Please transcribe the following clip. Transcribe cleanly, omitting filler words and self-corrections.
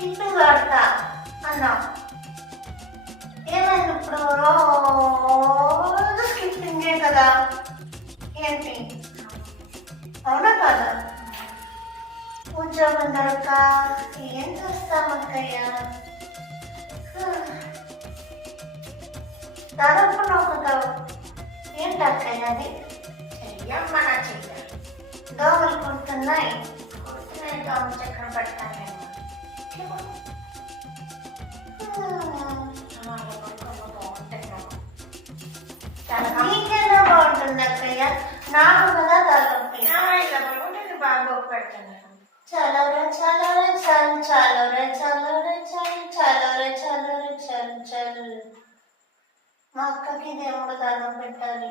Kit కడతా అన్నా. ఏమైంది ఇప్పుడు? రోజు స్కిప్పింగే కదా, ఏంటి? అవునా కాదా? ఉద్యోగం దొరక ఏం చేస్తాం అక్కయ్య? దాదాపు నాకు ఏంటి అక్కయ్య అది? చెయ్యమ్మా నా చెయ్య. దోమలు కుడుతున్నాయి. దోమ చక్కెర పెడతానేమో. నీకెలా బాగుంటుంది అక్కయ్య? నాకు కదా తలనొప్పి. ఇలా బాగుంటుంది, బాగా పెడతాను. చలో రే చలో రే చల్, చలో రే చలో రే చల్, చలో రే చలో రే చల్ చల్. మా అక్కకి దేవుడు దండం పెట్టాలి.